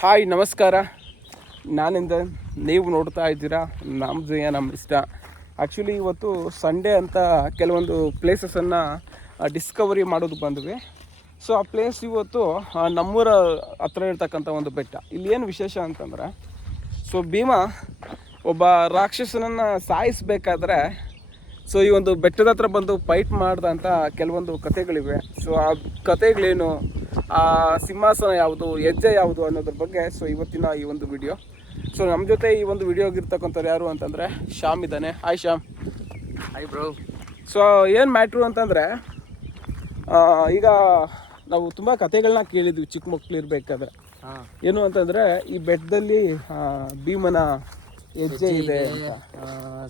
Hi, ನಮಸ್ಕಾರ. ನಾನಿಂದ ನೀವು ನೋಡ್ತಾ ಇದ್ದೀರಾ ನಮ್ಮ ಜಯ ನಮ್ಮ ಇಷ್ಟ. ಆ್ಯಕ್ಚುಲಿ ಇವತ್ತು ಸಂಡೇ ಅಂತ ಕೆಲವೊಂದು ಪ್ಲೇಸಸನ್ನು ಡಿಸ್ಕವರಿ ಮಾಡೋದು ಬಂದ್ವಿ. ಸೊ ಆ ಪ್ಲೇಸ್ ಇವತ್ತು ನಮ್ಮೂರ ಹತ್ರ ಇರ್ತಕ್ಕಂಥ ಒಂದು ಬೆಟ್ಟ. ಇಲ್ಲಿ ಏನು ವಿಶೇಷ ಅಂತಂದರೆ ಸೊ ಭೀಮಾ ಒಬ್ಬ ರಾಕ್ಷಸನನ್ನು ಸಾಯಿಸಬೇಕಾದ್ರೆ ಸೊ ಈ ಒಂದು ಬೆಟ್ಟದ ಹತ್ರ ಬಂದು ಫೈಟ್ ಮಾಡಿದಂಥ ಕೆಲವೊಂದು ಕಥೆಗಳಿವೆ. ಸೊ ಆ ಕಥೆಗಳೇನು ಆ ಸಿಂಹಾಸನ ಯಾವುದು ಹೆಜ್ಜೆ ಯಾವುದು ಅನ್ನೋದ್ರ ಬಗ್ಗೆ ಸೊ ಇವತ್ತಿನ ಈ ಒಂದು ವಿಡಿಯೋ ಸೊ ನಮ್ಮ ಜೊತೆ ಈ ಒಂದು ವಿಡಿಯೋಗಿರ್ತಕ್ಕಂಥವ್ರು ಯಾರು ಅಂತಂದರೆ ಶ್ಯಾಮ್ ಇದ್ದಾನೆ. Hi Shyam. Hi bro so ಏನು ಮ್ಯಾಟ್ರು ಅಂತಂದರೆ ಈಗ ನಾವು ತುಂಬ ಕಥೆಗಳನ್ನ ಕೇಳಿದ್ವಿ ಚಿಕ್ಕ ಮಕ್ಳು ಇರಬೇಕಾದ್ರೆ. ಏನು ಅಂತಂದರೆ ಈ ಬೆಟ್ಟದಲ್ಲಿ ಭೀಮನ ಹೆಜ್ಜೆ ಇದೆ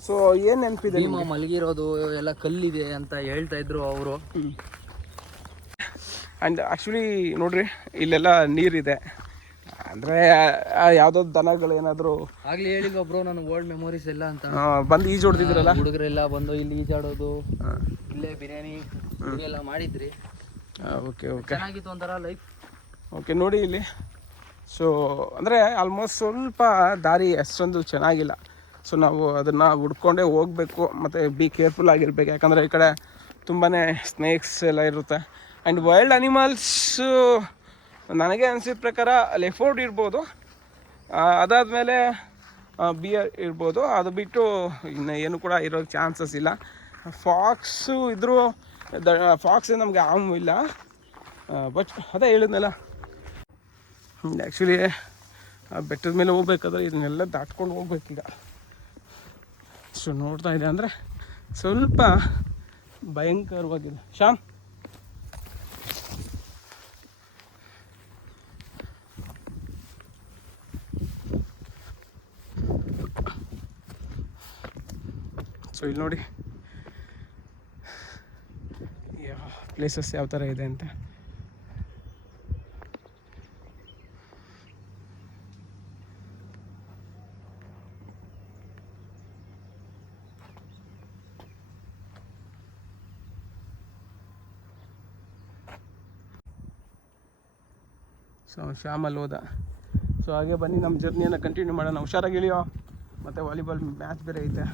ಸೊ ಏನು ನೆನಪಿದೆ ಭೀಮ ಮಲಗಿರೋದು ಎಲ್ಲ ಕಲ್ಲಿದೆ ಅಂತ ಹೇಳ್ತಾ ಇದ್ರು ಅವರು. ಆ್ಯಂಡ್ ಆ್ಯಕ್ಚುಲಿ ನೋಡ್ರಿ ಇಲ್ಲೆಲ್ಲ ನೀರಿದೆ. ಅಂದರೆ ಯಾವುದೋ ದನಗಳು ಏನಾದರೂ ಆಗಲಿ ಹೇಳಿ ಬ್ರೋ ನನ್ನ ಓಲ್ಡ್ ಮೆಮೊರೀಸ್ ಎಲ್ಲ ಅಂತ. ಬಂದು ಈಜು ಹೊಡೆದಿದ್ರಲ್ಲ? ಹುಡುಗರೆಲ್ಲ ಬಂದು ಇಲ್ಲಿ ಈಜಾಡೋದು ಇಲ್ಲೇ ಬಿರಿಯಾನಿ ಎಲ್ಲ ಮಾಡಿದ್ರಿ. Okay okay. ಚೆನ್ನಾಗಿತ್ತು ಒಂಥರ ಲೈಫ್ ಓಕೆ ನೋಡಿ ಇಲ್ಲಿ. ಸೊ ಅಂದರೆ ಆಲ್ಮೋಸ್ಟ್ ಸ್ವಲ್ಪ ದಾರಿ ಅಷ್ಟೊಂದು ಚೆನ್ನಾಗಿಲ್ಲ. ಸೊ ನಾವು ಅದನ್ನು ಹುಡ್ಕೊಂಡೇ ಹೋಗಬೇಕು. ಮತ್ತು ಬಿ ಕೇರ್ಫುಲ್ ಆಗಿರ್ಬೇಕು. ಯಾಕಂದರೆ ಈ ಕಡೆ ತುಂಬಾ ಸ್ನೇಕ್ಸ್ ಎಲ್ಲ ಇರುತ್ತೆ. ಆ್ಯಂಡ್ ವೈಲ್ಡ್ ಅನಿಮಲ್ಸು ನನಗೆ ಅನಿಸಿದ ಪ್ರಕಾರ ಲೆಫೋರ್ಡ್ ಇರ್ಬೋದು. ಅದಾದಮೇಲೆ ಬಿಯರ್ ಇರ್ಬೋದು. ಅದು ಬಿಟ್ಟು ಇನ್ನು ಏನು ಕೂಡ ಇರೋ ಚಾನ್ಸಸ್ ಇಲ್ಲ. ಫಾಕ್ಸು ಇದ್ದರೂ ದ ಫಾಕ್ಸ್ ನಮಗೆ ಆಮ್ ಇಲ್ಲ. ಬಟ್ ಅದೇ ಹೇಳಿದ್ನಲ್ಲ. ಆ್ಯಕ್ಚುಲಿ ಬೆಟ್ಟದ ಮೇಲೆ ಹೋಗ್ಬೇಕಾದ್ರೆ ಇದನ್ನೆಲ್ಲ ದಾಟ್ಕೊಂಡು ಹೋಗ್ಬೇಕೀಗ. ಸೊ ನೋಡ್ತಾ ಇದೆ ಅಂದರೆ ಸ್ವಲ್ಪ ಭಯಂಕರವಾಗಿದೆ. ಶ್ಯಾಮ್? ಸೊ ಇಲ್ಲಿ ನೋಡಿ. ಪ್ಲೇಸಸ್ ಯಾವ ಥರ ಇದೆ ಅಂತ. ಸೊ ಶ್ಯಾಮಲ್ಲಿ ಹೋದ ಸೊ ಹಾಗೆ ಬನ್ನಿ, ನಮ್ಮ ಜರ್ನಿಯನ್ನು ಕಂಟಿನ್ಯೂ ಮಾಡೋಣ. ಹುಷಾರಾಗಿ ಇಳಿಯೋ. ಮತ್ತು ವಾಲಿಬಾಲ್ ಮ್ಯಾಚ್ ಬೇರೆ ಐತೆ.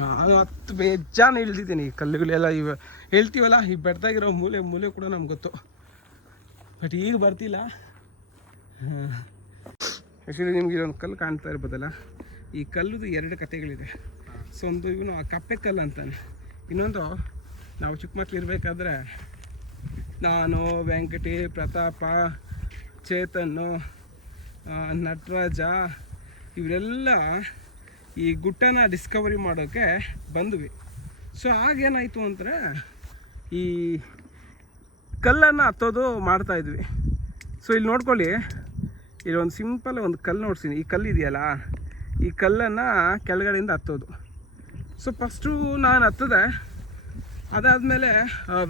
ನಾನು ಹತ್ತು ಬೇಜಾನು ಇಳ್ದಿದ್ದೀನಿ ಈ ಕಲ್ಲುಗಳೆಲ್ಲ ಇವ ಹೇಳ್ತೀವಲ್ಲ ಈ ಬೆಟ್ಟದಾಗಿರೋ ಮೂಲೆ ಮೂಲೆ ಕೂಡ ನಮ್ಗೆ ಗೊತ್ತು ಬಟ್ ಈಗ ಬರ್ತಿಲ್ಲ ಆ್ಯಕ್ಚುಲಿ ನಿಮ್ಗೆ ಇದೊಂದು ಕಲ್ಲು ಕಾಣ್ತಾ ಇರ್ಬೋದಲ್ಲ ಈ ಕಲ್ಲುದು ಎರಡು ಕತೆಗಳಿದೆ ಸೊ ಒಂದು ಇವನು ಆ ಕಪ್ಪೆ ಕಲ್ಲು ಅಂತಾನೆ ಇನ್ನೊಂದು ನಾವು ಚಿಕ್ಕ ಮಕ್ಳು ಇರಬೇಕಾದ್ರೆ ನಾನು ವೆಂಕಟಿ ಪ್ರತಾಪ, ಚೇತನ್ನು ನಟರಾಜ, ಇವರೆಲ್ಲ ಈ ಗುಟ್ಟನ ಡಿಸ್ಕವರಿ ಮಾಡೋಕ್ಕೆ ಬಂದ್ವಿ. ಸೊ ಆಗೇನಾಯಿತು ಅಂದರೆ ಈ ಕಲ್ಲನ್ನು ಹತ್ತೋದು ಮಾಡ್ತಾಯಿದ್ವಿ ಸೊ ಇಲ್ಲಿ ನೋಡ್ಕೊಳ್ಳಿ. ಇಲ್ಲಿ ಒಂದು ಸಿಂಪಲ್ ಒಂದು ಕಲ್ಲು ನೋಡ್ತೀನಿ ಈ ಕಲ್ಲು ಇದೆಯಲ್ಲ, ಈ ಕಲ್ಲನ್ನು ಕೆಳಗಡೆಯಿಂದ ಹತ್ತೋದು. ಸೊ ಫಸ್ಟು ನಾನು ಹತ್ತದೆ. ಅದಾದಮೇಲೆ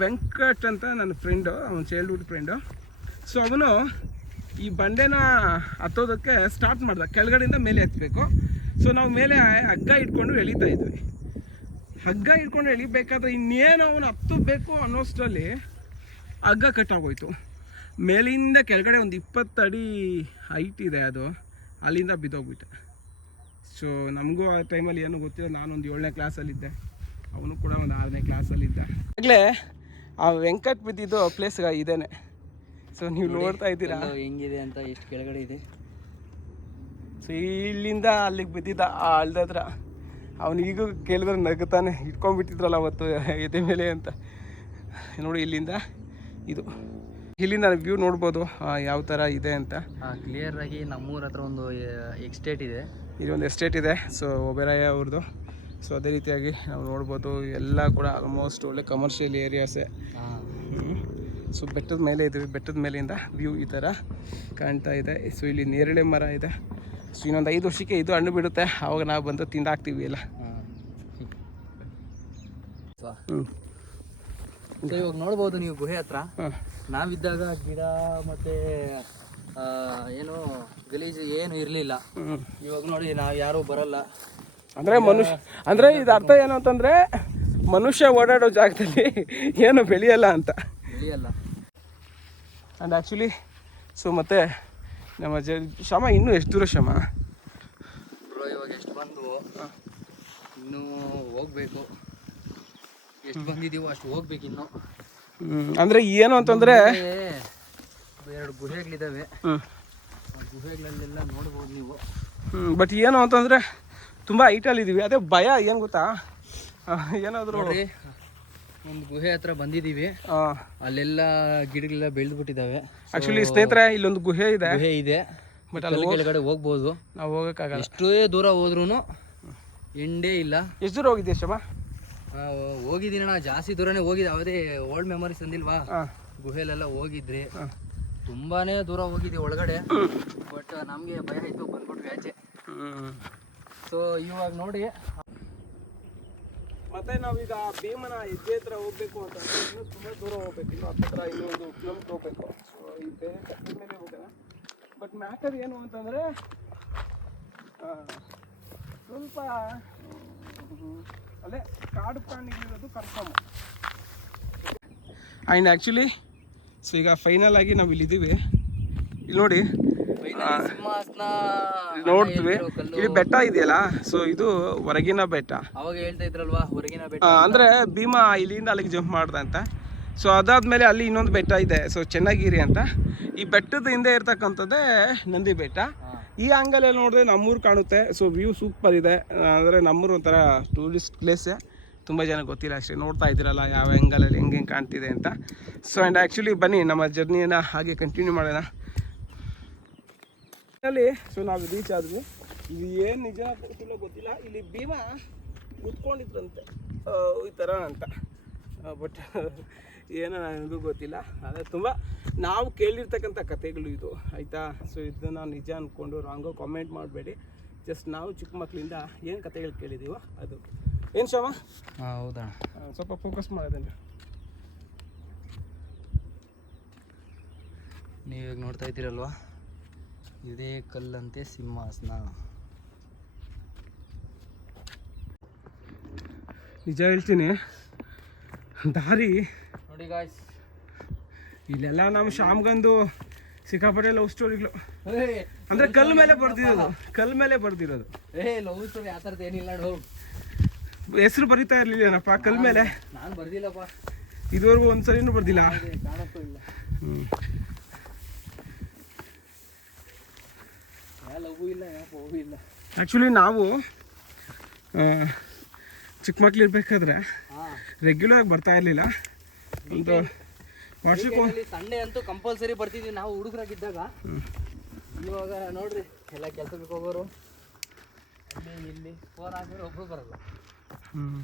ವೆಂಕಟ್ ಅಂತ ನನ್ನ ಫ್ರೆಂಡು, ಅವನ ಚೈಲ್ಡ್ಹುಡ್ ಫ್ರೆಂಡು ಸೊ ಅವನು ಈ ಬಂಡೆನ ಹತ್ತೋದಕ್ಕೆ ಸ್ಟಾರ್ಟ್ ಮಾಡ್ದ. ಕೆಳಗಡೆಯಿಂದ ಮೇಲೆ ಹತ್ತಬೇಕು ಸೊ ನಾವು ಮೇಲೆ ಹಗ್ಗ ಇಟ್ಕೊಂಡು ಎಳಿತಾ ಇದ್ವಿ. ಹಗ್ಗ ಇಟ್ಕೊಂಡು ಎಳಿಬೇಕಾದ್ರೆ ಇನ್ನೇನು ಅವನು ಹತ್ತಬೇಕು ಅನ್ನೋಷ್ಟರಲ್ಲಿ ಹಗ್ಗ ಕಟ್ಟಾಗೋಯ್ತು ಮೇಲಿಂದ ಕೆಳಗಡೆ ಒಂದು ಇಪ್ಪತ್ತು ಅಡಿ ಹೈಟ್ ಇದೆ ಅದು. ಅಲ್ಲಿಂದ ಬಿದ್ದೋಗ್ಬಿಟ್ಟೆ. ಸೊ ನಮಗೂ ಆ ಟೈಮಲ್ಲಿ ಏನು ಗೊತ್ತಿಲ್ಲ. ನಾನೊಂದು ಏಳನೇ ಕ್ಲಾಸಲ್ಲಿದ್ದೆ ಅವನು ಕೂಡ ಒಂದು ಆರನೇ ಕ್ಲಾಸಲ್ಲಿದ್ದ ಆಗಲೇ ಆ ವೆಂಕಟ್ ಬಿದ್ದಿದ್ದು ಪ್ಲೇಸ್ ಇದೇನೆ. ಸೊ ನೀವು ನೋಡ್ತಾ ಇದ್ದೀರಾ? ಹೆಂಗಿದೆ ಅಂತ ಎಷ್ಟು ಕೆಳಗಡೆ ಇದೆ. ಸೊ ಇಲ್ಲಿಂದ ಅಲ್ಲಿಗೆ ಬಿದ್ದಿದ್ದ ಆ ಅಳ್ದತ್ರ ಹತ್ರ ಅವನು ಈಗ ಕೇಳಿದ್ರೆ ನಗುತ್ತಾನೆ ಇಟ್ಕೊಂಡ್ಬಿಟ್ಟಿದ್ರಲ್ಲ ಅವತ್ತು ಎದೆ ಮೇಲೆ ಅಂತ. ನೋಡಿ ಇಲ್ಲಿಂದ ಇದು. ಇಲ್ಲಿಂದ ವ್ಯೂ ನೋಡ್ಬೋದು ಆ, ಯಾವ ಥರ ಇದೆ ಅಂತ. ಕ್ಲಿಯರ್ ಆಗಿ ನಮ್ಮೂರ ಹತ್ರ ಒಂದು ಎಕ್ಸ್ಟೇಟ್ ಇದೆ. ಇಲ್ಲಿ ಒಂದು ಎಸ್ಟೇಟ್ ಇದೆ. ಸೊ ಒಬೆರಾಯ ಅವ್ರದ್ದು ಸೊ ಅದೇ ರೀತಿಯಾಗಿ ನಾವು ನೋಡ್ಬೋದು ಎಲ್ಲ ಕೂಡ ಆಲ್ಮೋಸ್ಟ್ ಒಳ್ಳೆ ಕಮರ್ಷಿಯಲ್ ಏರಿಯಾಸೇ ಸೊ ಬೆಟ್ಟದ ಮೇಲೆ ಇದ್ದೀವಿ. ಬೆಟ್ಟದ ಮೇಲಿಂದ ವ್ಯೂ ಈ ಥರ ಕಾಣ್ತಾ ಇದೆ. ಸೊ ಇಲ್ಲಿ ನೇರಳೆ ಮರ ಇದೆ. ಸೊ ಇನ್ನೊಂದು ಐದು ವರ್ಷಕ್ಕೆ ಇದು ಹಣ್ಣು ಬಿಡುತ್ತೆ. ಆವಾಗ ನಾವು ಬಂದು ತಿಂದಾಕ್ತೀವಿ ಎಲ್ಲ. ಇವಾಗ ನೋಡ್ಬೋದು ನೀವು ಗುಹೆ ಹತ್ರ. ನಾವಿದ್ದಾಗ ಗಿಡ ಮತ್ತೆ ಏನು ಗಲೀಜು ಏನು ಇರಲಿಲ್ಲ. ಇವಾಗ ನೋಡಿ ನಾವು ಯಾರೂ ಬರಲ್ಲ. ಅಂದರೆ ಮನುಷ್ಯ ಅಂದರೆ ಇದು ಅರ್ಥ ಏನು ಅಂತಂದರೆ ಮನುಷ್ಯ ಓಡಾಡೋ ಜಾಗದಲ್ಲಿ ಏನು ಬೆಳೆಯಲ್ಲ ಅಂತ. ಅಂಡ್ ಆಕ್ಚುಲಿ ಆ್ಯಕ್ಚುಲಿ ಸೊ ಮತ್ತೆ ನಮ್ಮ ಜ ಶ್ರಮ ಇನ್ನೂ ಎಷ್ಟು ದೂರ ಶ್ರಮ ಬ್ರೋ ಇವಾಗ ಎಷ್ಟು ಬಂದು ಇನ್ನೂ ಹೋಗ್ಬೇಕು. ಎಷ್ಟು ಬಂದಿದೀವೋ ಅಷ್ಟು ಹೋಗ್ಬೇಕು ಇನ್ನು. ಅಂದರೆ ಏನು ಅಂತಂದರೆ ಎರಡು ಗುಹೆಗಳಿದಾವೆ. ಗುಹೆಗಳಲ್ಲೆಲ್ಲ ನೋಡ್ಬೋದು ನೀವು. ಬಟ್ ಏನು ಅಂತಂದರೆ ತುಂಬ ಹೈಟಲ್ಲಿದ್ದೀವಿ ಅದೇ ಭಯ ಏನು ಗೊತ್ತಾ? ಏನಾದರೂ ಒಂದು ಗುಹೆ ಹತ್ರ ಬಂದಿದೀವಿ. ಅಲ್ಲೆಲ್ಲ ಗಿಡಗಳೆಲ್ಲ ಬೆಳೆದ್ಬಿಟ್ಟಿದಾವೆ. ಆಕ್ಚುಲಿ ಸ್ನೇಹಿತರೆ ಇಲ್ಲೊಂದು ಗುಹೆ ಇದೆ. ಗುಹೆ ಇದೆ. ಬಟ್ ಅಲ್ಲಿ ಕೆಳಗಡೆ ಹೋಗ್ಬೋದು. ನಾವು ಹೋಗೋಕ್ಕಾಗಲ್ಲ. ಎಷ್ಟೇ ದೂರ ಹೋದ್ರೂ ಎಂಡೇ ಇಲ್ಲ. ಎಷ್ಟು ದೂರ ಹೋಗಿದ್ದೆ ಶಮ ಹೋಗಿದ್ದೀನಿ ನಾ ಜಾಸ್ತಿ ದೂರನೇ ಹೋಗಿದ್ದೆ. ಅದೇ ಓಲ್ಡ್ ಮೆಮೊರೀಸ್ ಅಂದಿಲ್ವಾ? ಗುಹೆಲೆಲ್ಲ ಹೋಗಿದ್ರಿ. ತುಂಬಾನೇ ದೂರ ಹೋಗಿದ್ದೆ ಒಳಗಡೆ. ಬಟ್ ನಮಗೆ ಭಯ ಇತ್ತು ಬಂದ್ಬಿಟ್ವಿ ಆಚೆ. ಸೊ ಇವಾಗ ನೋಡಿ. ಮತ್ತೆ ನಾವೀಗ ಭೀಮನ ಹೆಜ್ಜೆ ಹತ್ರ ಹೋಗ್ಬೇಕು ಅಂತ ಇನ್ನೂ ತುಂಬ ದೂರ ಹೋಗ್ಬೇಕು. ಇನ್ನು ಹತ್ತಿರ ಇನ್ನೊಂದು ಕಿಲೋಮೀಟರ್ ಹೋಗ್ಬೇಕು. ಸೊ ಈ ಬೇರೆ ಕಟ್ಟೆ ಮೇಲೆ ಹೋಗೋಣ. ಬಟ್ ಮ್ಯಾಟರ್ ಏನು ಅಂತಂದರೆ ಸ್ವಲ್ಪ ಅಲ್ಲೇ ಅದೇ ಕಾಡು ಪ್ರಾಣಿಗಳಿರೋದು ಕನ್ಫರ್ಮ್ ಆ್ಯಂಡ್ ಆ್ಯಕ್ಚುಲಿ ಸೊ ಈಗ ಫೈನಲ್ ಆಗಿ ನಾವು ಇಲ್ಲಿದ್ದೀವಿ ಇಲ್ಲಿ ನೋಡಿ ನೋಡ್ತೀವಿ. ಇಲ್ಲಿ ಬೆಟ್ಟ ಇದೆಯಲ್ಲ ಸೊ ಇದು ಹೊರಗಿನ ಬೆಟ್ಟ. ಅವಾಗ ಹೇಳ್ತಾ ಇದ್ರಲ್ವಾ ಹೊರಗಿನ ಬೆಟ್ಟ ಅಂದ್ರೆ ಭೀಮಾ ಇಲ್ಲಿಂದ ಅಲ್ಲಿಗೆ ಜಂಪ್ ಮಾಡ್ದ ಅಂತ. ಸೊ ಅದಾದ್ಮೇಲೆ ಅಲ್ಲಿ ಇನ್ನೊಂದು ಬೆಟ್ಟ ಇದೆ ಸೊ ಚೆನ್ನಗಿರಿ ಅಂತ. ಈ ಬೆಟ್ಟದ ಹಿಂದೆ ಇರ್ತಕ್ಕಂಥದ್ದೇ ನಂದಿ ಬೆಟ್ಟ. ಈ ಆಂಗಲ್ ಅಲ್ಲಿ ನೋಡಿದ್ರೆ ನಮ್ಮೂರು ಕಾಣುತ್ತೆ ಸೊ ವ್ಯೂ ಸೂಪರ್ ಇದೆ. ಅಂದ್ರೆ ನಮ್ಮೂರು ಒಂಥರ ಟೂರಿಸ್ಟ್ ಪ್ಲೇಸ್ ತುಂಬ ಜನ ಗೊತ್ತಿಲ್ಲ ಅಷ್ಟೇ ನೋಡ್ತಾ ಇದ್ದೀರಲ್ಲ ಯಾವ ಆ್ಯಂಗಲಲ್ಲಿ ಹೆಂಗೆ ಹೆಂಗೆ ಕಾಣ್ತಿದೆ ಅಂತ. ಸೊ ಆ್ಯಂಡ್ ಆ್ಯಕ್ಚುಲಿ ಬನ್ನಿ ನಮ್ಮ ಜರ್ನಿಯನ್ನು ಹಾಗೆ ಕಂಟಿನ್ಯೂ ಮಾಡೋಣ. ಅಲ್ಲಿ ಸೊ ನಾವು ರೀಚ್ ಆದ್ವಿ. ಇದು ಏನು ನಿಜ ಸುಳ್ಳು ಗೊತ್ತಿಲ್ಲ. ಇಲ್ಲಿ ಭೀಮಾ ಕುತ್ಕೊಂಡಿದ್ರಂತೆ. ಈ ಥರ ಅಂತ. ಬಟ್ ಏನೋ ನನಗೂ ಗೊತ್ತಿಲ್ಲ. ಅದೇ ತುಂಬ ನಾವು ಕೇಳಿರ್ತಕ್ಕಂಥ ಕಥೆಗಳು ಇದು. ಆಯಿತಾ? ಸೊ ಇದನ್ನು ನಿಜ ಅಂದ್ಕೊಂಡು ರಾಂಗೋ ಕಾಮೆಂಟ್ ಮಾಡಬೇಡಿ. ಜಸ್ಟ್ ನಾವು ಚಿಕ್ಕ ಮಕ್ಕಳಿಂದ ಏನು ಕಥೆಗಳು ಕೇಳಿದ್ದೀವೋ ಅದು. ಏನು ಶವ ಹಾ, ಹೌದಾ ಸ್ವಲ್ಪ ಫೋಕಸ್ ಮಾಡೋದನ್ನು. ನೀವು ನೋಡ್ತಾ ಇದ್ದೀರಲ್ವಾ? ಇದೇ ಕಲ್ಲಂತೆ ಸಿಂಹಾಸನ. ನಿಜ ಹೇಳ್ತೀನಿ ದಾರಿ. ನೋಡಿ ಗಾಯ್ಸ್ ಇಲ್ಲೆಲ್ಲ ನಮ್ಮ ಶಾಮ್ಗಂದು ಸಿಕ್ಕಾಪಟ್ಟೆ ಲವ್ ಸ್ಟೋರಿಗಳು ಅಂದ್ರೆ ಕಲ್ ಮೇಲೆ ಬರ್ದಿರೋದು ಕಲ್ ಮೇಲೆ ಬರ್ದಿರೋದು. ಏ ಲವ್ ಸ್ಟೋರಿ ಆ ಥರದ್ದು ಏನಿಲ್ಲ ಹೆಸರು ಬರಿತಾ ಇರ್ಲಿಲ್ಲನಪ್ಪ ಕಲ್ ಮೇಲೆ? ನಾನು ಬರ್ದಿಲ್ಲಪ್ಪ. ಇದುವರೆಗೂ ಒಂದ್ಸರಿನೂ ಬರ್ದಿಲ್ಲ. ಅದೇ ಕಾಣಕ್ಕೂ ಇಲ್ಲ ಹ್ಮ್. ಯಾವ ಲವ್ ಇಲ್ಲ ಯಾವ ಹೋಗು ಇಲ್ಲ ಆ್ಯಕ್ಚುಲಿ ನಾವು ಚಿಕ್ಕ ಮಕ್ಳು ಇರ್ಬೇಕಾದ್ರೆ ರೆಗ್ಯುಲರ್ ರೆಗ್ಯುಲರ್ ಬರ್ತಾ ಇರಲಿಲ್ಲ. ಒಂದು ವಾರ್ಷಿಕ ಸಂಡೆ ಅಂತೂ ಕಂಪಲ್ಸರಿ ಬರ್ತಿದ್ವಿ. ನಾವು ಹುಡುಗರಾಗಿದ್ದಾಗ. ಇವಾಗ ನೋಡ್ರಿ ಎಲ್ಲ ಕೆಲ್ಸಕ್ಕೆ ಹೋಗೋರು. ಇಲ್ಲಿ ಫೋನ್ ಹಾಕಿದ್ರೆ ಒಬ್ರು ಬರಲ್ಲ. ಹ್ಮ್.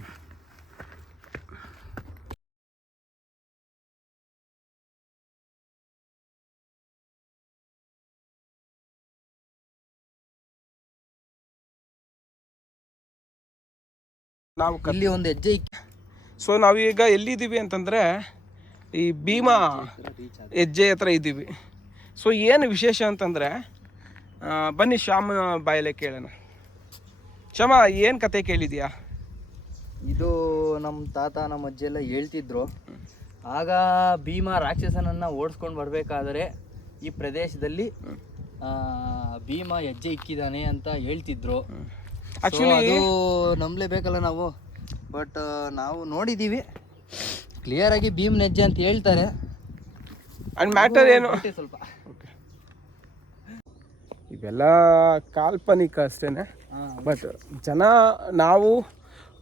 ನಾವು ಕಲ್ಲಿ ಇಲ್ಲಿ ಒಂದು ಹೆಜ್ಜೆ ಇಕ್ಕಿ ಸೊ ನಾವೀಗ ಎಲ್ಲಿದ್ದೀವಿ ಅಂತಂದರೆ ಈ ಭೀಮಾ ಹೆಜ್ಜೆ ಹತ್ರ ಇದ್ದೀವಿ. ಸೊ ಏನು ವಿಶೇಷ ಅಂತಂದರೆ ಬನ್ನಿ ಶ್ಯಾಮ ಬಾಯಲ್ಲೇ ಕೇಳೋಣ. ಶ್ಯಾಮ ಏನು ಕತೆ ಕೇಳಿದ್ಯಾ? ಇದು ನಮ್ಮ ತಾತ ನಮ್ಮ ಅಜ್ಜಿ ಎಲ್ಲ ಹೇಳ್ತಿದ್ರು. ಆಗ ಭೀಮ ರಾಕ್ಷಸನನ್ನು ಓಡಿಸ್ಕೊಂಡು ಬರಬೇಕಾದರೆ ಈ ಪ್ರದೇಶದಲ್ಲಿ ಭೀಮ ಹೆಜ್ಜೆ ಇಕ್ಕಿದಾನೆ ಅಂತ ಹೇಳ್ತಿದ್ರು. ಆ್ಯಕ್ಚುಲಿ ಅದು ನಂಬಲೇಬೇಕಲ್ಲ ನಾವು. ಬಟ್ ನಾವು ನೋಡಿದ್ದೀವಿ ಕ್ಲಿಯರ್ ಆಗಿ ಭೀಮ್ ನೆಜ್ಜೆ ಅಂತ ಹೇಳ್ತಾರೆ. ಅಂಡ್ ಮ್ಯಾಟರ್ ಏನು? ಸ್ವಲ್ಪ. ಇವೆಲ್ಲ ಕಾಲ್ಪನಿಕ ಅಷ್ಟೇನೆ. ಬಟ್ ಜನ ನಾವು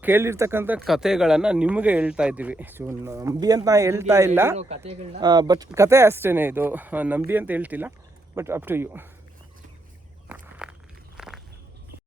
ಕೇಳಿರ್ತಕ್ಕಂಥ ಕಥೆಗಳನ್ನು ನಿಮಗೆ ಹೇಳ್ತಾ ಇದ್ದೀವಿ. ಸೊ ನಂಬಿ ಅಂತ ನಾ ಹೇಳ್ತಾ ಇಲ್ಲ. ಬಟ್ ಕತೆ ಅಷ್ಟೇನೆ ಇದು. ನಂಬಿ ಅಂತ ಹೇಳ್ತಿಲ್ಲ. But up to you